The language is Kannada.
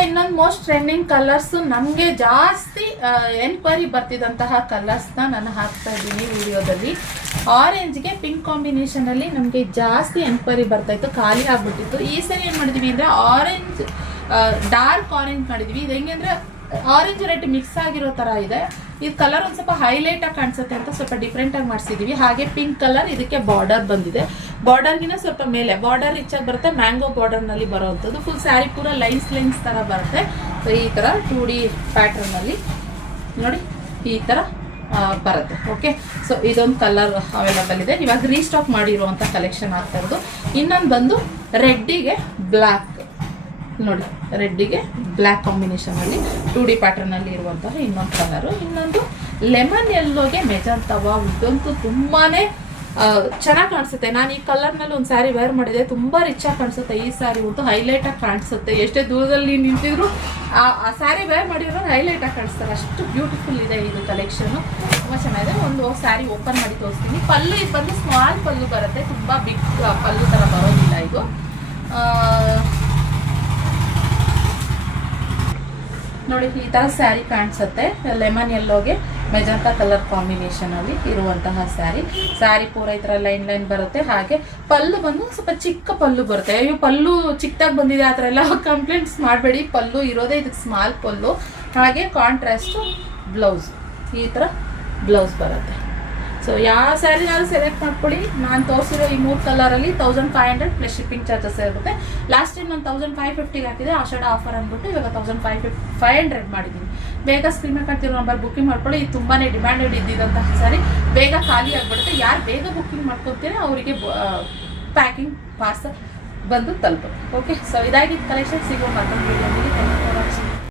ಇನ್ನೊಂದು ಮೋಸ್ಟ್ ಟ್ರೆಂಡಿಂಗ್ ಕಲರ್ಸ್, ನಮಗೆ ಜಾಸ್ತಿ ಎನ್ಕ್ವೈರಿ ಬರ್ತಿದ್ದಂತಹ ಕಲರ್ಸ್ನ ನಾನು ಹಾಕ್ತಾ ಇದ್ದೀನಿ ವಿಡಿಯೋದಲ್ಲಿ. ಆರೆಂಜ್ಗೆ ಪಿಂಕ್ ಕಾಂಬಿನೇಷನ್ ಅಲ್ಲಿ ನಮಗೆ ಜಾಸ್ತಿ ಎನ್ಕ್ವೈರಿ ಬರ್ತಾ ಇತ್ತು, ಖಾಲಿ ಆಗ್ಬಿಟ್ಟಿತ್ತು. ಈ ಸರಿ ಏನ್ ಮಾಡಿದೀವಿ ಅಂದ್ರೆ ಆರೆಂಜ್, ಡಾರ್ಕ್ ಆರೆಂಜ್ ಮಾಡಿದೀವಿ. ಇದು ಹೆಂಗೆ ಅಂದ್ರೆ ಆರೆಂಜ್ ರೆಡ್ ಮಿಕ್ಸ್ ಆಗಿರೋ ತರ ಇದೆ. ಇದು ಕಲರ್ ಒಂದ್ ಸ್ವಲ್ಪ ಹೈಲೈಟ್ ಆಗಿ ಕಾಣಿಸುತ್ತೆ ಅಂತ ಸ್ವಲ್ಪ ಡಿಫ್ರೆಂಟ್ ಆಗಿ ಮಾಡಿಸಿದೀವಿ. ಹಾಗೆ ಪಿಂಕ್ ಕಲರ್, ಇದಕ್ಕೆ ಬಾರ್ಡರ್ ಬಂದಿದೆ. ಬಾರ್ಡರ್ಗಿನ ಸ್ವಲ್ಪ ಮೇಲೆ ಬಾರ್ಡರ್ ರಿಚ್ ಆಗಿ ಬರುತ್ತೆ, ಮ್ಯಾಂಗೋ ಬಾರ್ಡರ್ ನಲ್ಲಿ ಬರೋವಂಥದ್ದು. ಫುಲ್ ಸ್ಯಾರಿ ಪೂರ ಲೈನ್ಸ್ ತರ ಬರುತ್ತೆ. ಸೊ ಈ ತರ 2D ಪ್ಯಾಟರ್ನ್ ಅಲ್ಲಿ ನೋಡಿ ಈ ತರ ಬರುತ್ತೆ. ಓಕೆ, ಸೊ ಇದೊಂದು ಕಲರ್ ಅವೈಲಬಲ್ ಇದೆ. ಇವಾಗ ರೀಸ್ಟಾಕ್ ಮಾಡಿರುವಂತ ಕಲೆಕ್ಷನ್ ಆಗ್ತಾ ಇರೋದು. ಇನ್ನೊಂದು ಬಂದು ರೆಡ್ಡಿಗೆ ಬ್ಲ್ಯಾಕ್ ನೋಡಿ, ರೆಡ್ಡಿಗೆ ಬ್ಲ್ಯಾಕ್ ಕಾಂಬಿನೇಷನ್ ಅಲ್ಲಿ 2D ಪ್ಯಾಟರ್ನ್ ಅಲ್ಲಿ ಇರುವಂತಹ ಇನ್ನೊಂದು ಕಲರ್. ಇನ್ನೊಂದು ಲೆಮನ್ ಯೆಲ್ಲೋಗೆ ಮೆಜಂತವಾ, ಇದಂತೂ ತುಂಬಾನೇ ಚೆನ್ನಾಗಿ ಕಾಣಿಸುತ್ತೆ. ನಾನು ಈ ಕಲರ್ ನಲ್ಲಿ ಒಂದು ಸ್ಯಾರಿ ವೇರ್ ಮಾಡಿದೆ, ತುಂಬಾ ರಿಚ್ ಆಗಿ ಕಾಣಿಸುತ್ತೆ. ಈ ಸ್ಯಾರಿ ಅಂತೂ ಹೈಲೈಟ್ ಆಗಿ ಕಾಣಿಸುತ್ತೆ. ಎಷ್ಟೇ ದೂರದಲ್ಲಿ ನಿಂತಿದ್ರು ಆ ಸ್ಯಾರಿ ವೇರ್ ಮಾಡಿರೋರು ಹೈಲೈಟ್ ಆಗಿ ಕಾಣಿಸ್ತಾರೆ, ಅಷ್ಟು ಬ್ಯೂಟಿಫುಲ್ ಇದೆ ಇದು ಕಲೆಕ್ಷನ್. ತುಂಬಾ ಚೆನ್ನಾಗಿದೆ. ಒಂದು ಸ್ಯಾರಿ ಓಪನ್ ಮಾಡಿ ತೋರಿಸ್ತೀನಿ. ಪಲ್ಲು ಇದು ಬಂದು ಸ್ಮಾಲ್ ಪಲ್ಲು ಬರುತ್ತೆ, ತುಂಬಾ ಬಿಗ್ ಪಲ್ಲು ತರ ಬರೋದಿಲ್ಲ ಇದು. ನೋಡಿ ಈ ತರ ಸ್ಯಾರಿ ಕಾಣಿಸುತ್ತೆ, ಲೆಮನ್ ಯೆಲ್ಲೋಗೆ ಮೆಜಂತಾ ಕಲರ್ ಕಾಂಬಿನೇಷನ್ ಅಲ್ಲಿ ಇರುವಂತಹ ಸ್ಯಾರಿ ಪೂರ ಈ ತರ ಲೈನ್ ಬರುತ್ತೆ. ಹಾಗೆ ಪಲ್ಲು ಬಂದು ಸ್ವಲ್ಪ ಚಿಕ್ಕ ಪಲ್ಲು ಬರುತ್ತೆ. ಅಯ್ಯೋ ಪಲ್ಲು ಚಿಕ್ಕದಾಗಿ ಬಂದಿದೆ ಆ ತರ ಎಲ್ಲ ಕಂಪ್ಲೇಂಟ್ಸ್ ಮಾಡಬೇಡಿ, ಪಲ್ಲು ಇರೋದೇ ಇದಕ್ಕೆ ಸ್ಮಾಲ್ ಪಲ್ಲು. ಹಾಗೆ ಕಾಂಟ್ರಾಸ್ಟ್ ಬ್ಲೌಸ್, ಈ ತರ ಬ್ಲೌಸ್ ಬರುತ್ತೆ. ಸೊ ಯಾವ ಸ್ಯಾರಿನಾದ್ರು ಸೆಲೆಕ್ಟ್ ಮಾಡ್ಕೊಳ್ಳಿ. ನಾನು ತೋರಿಸಿರೋ ಈ 3 ಕಲರಲ್ಲಿ 1500 ಪ್ಲಸ್ ಶಿಪ್ಪಿಂಗ್ ಚಾರ್ಜಸ್ ಇರುತ್ತೆ. ಲಾಸ್ಟ್ ಟೈಮ್ ನಾನು 1550 ಹಾಕಿದೆ, ಆಷಾಢ ಆಫರ್ ಅಂದ್ಬಿಟ್ಟು ಇವಾಗ 1500 ಮಾಡಿದ್ದೀನಿ. ಬೇಗ ಸ್ಕ್ರೀನ್ ಮೇಲೆ ಕಾಣ್ತಿರೋ ನಂಬರ್ ಬುಕ್ಕಿಂಗ್ ಮಾಡ್ಕೊಳ್ಳಿ. ಇದು ತುಂಬಾನೇ ಡಿಮ್ಯಾಂಡೆಡ್ ಇದ್ದಿದ್ದಂತಹ ಸ್ಯಾರಿ, ಬೇಗ ಖಾಲಿ ಆಗ್ಬಿಡುತ್ತೆ. ಯಾರು ಬೇಗ ಬುಕ್ಕಿಂಗ್ ಮಾಡ್ಕೊತೀರಾ ಅವರಿಗೆ ಪ್ಯಾಕಿಂಗ್ ಪಾರ್ಸಲ್ ಬಂದು ತಲುಪುತ್ತೆ. ಓಕೆ, ಸೊ ಇದಾಗಿದ್ದು ಕಲೆಕ್ಷನ್. ಸಿಗೋ ಮತ್ತೊಂದು ವಿಡಿಯೋದಲ್ಲಿ.